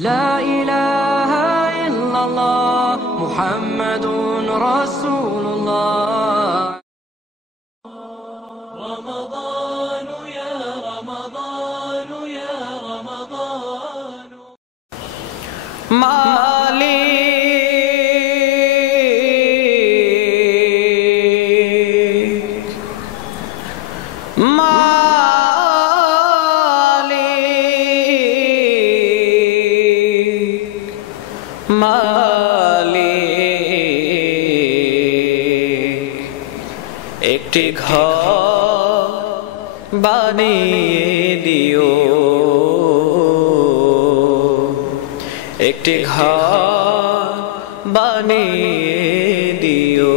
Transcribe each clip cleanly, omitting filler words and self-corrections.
لا إله إلا الله محمد رسول الله. رمضان يا رمضان يا رمضان মালিক একটি ঘর বানিয়ে দিও, একটি ঘর বানিয়ে দিও।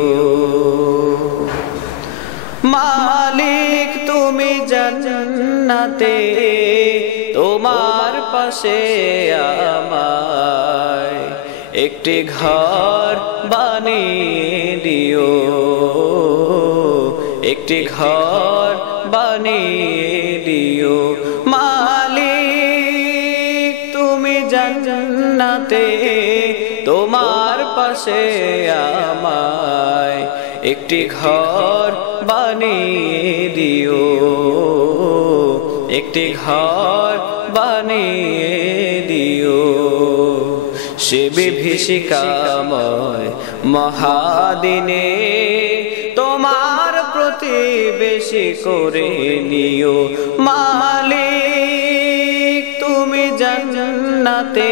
মালিক তুমি জান্নাতে তোমার পাশে আমায় একটি ঘর বানিয়ে দিও, একটি ঘর বানিয়ে দিও। মালিক তুমি জান্নাতে তোমার পাশে আমায় একটি ঘর বানিয়ে দিও, একটি ঘর বানিয়ে দিও। সে বিভীষিকাময় মহাদিনে তোমার প্রতিবেশী করে নিও। মালিক তুমি জান্নাতে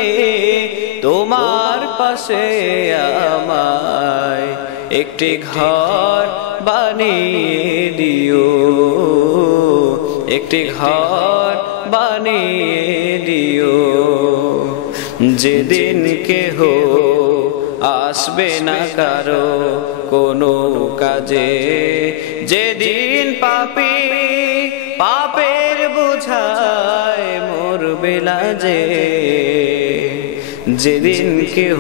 তোমার পাশে আমায় একটি ঘর বানিয়ে দিও, একটি ঘর বানিয়ে দিও। যেদিন কেহ আসবে না কারো কোনো কাজে, যেদিন পাপী পাপের বোঝায় মরবে লাজে, যেদিন কেহ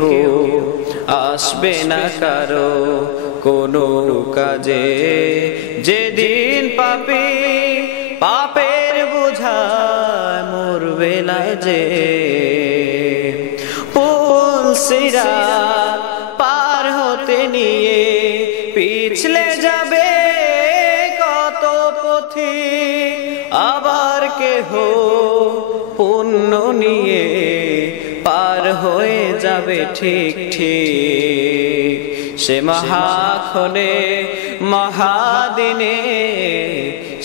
আসবে না কারো কোনো কাজে, যেদিন পাপী পাপের বোঝায় মরবে লাজে। সিরাত পার হতে নিয়ে পিছলে যাবে কত পথে, আবার কেহ পুণ্য নিয়ে পার হয়ে যাবে ঠিক ঠিক। সে মহাক্ষণে মহাদিনে,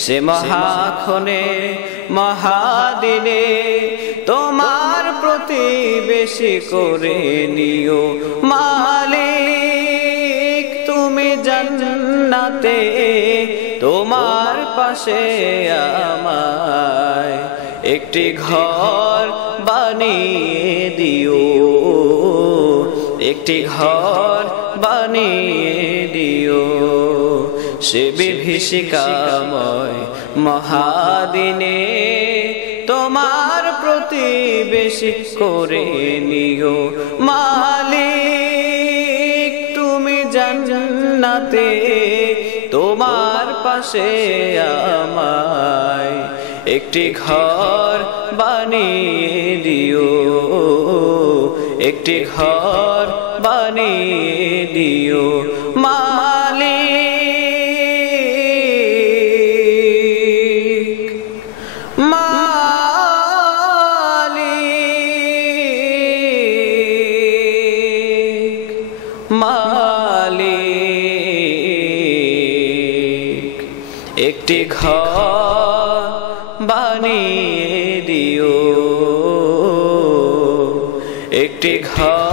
সে মহাক্ষণে মহাদিনে তোমার প্রতিবেশী করে নিও। মালিক তুমি জান্নাতে তোমার পাশে আমায় একটি ঘর বানিয়ে দিও, একটি ঘর বানিয়ে দিও। সে বিভীষিকাময় মহাদিনে তোমার প্রতিবেশী করে নিও। মালিক তুমি জান্নাতে তোমার পাশে আমায় একটি ঘর বানিয়ে দিও, একটি ঘর বানিয়ে দিও। মালিক একটি ঘর বানিয়ে দিও, একটি ঘর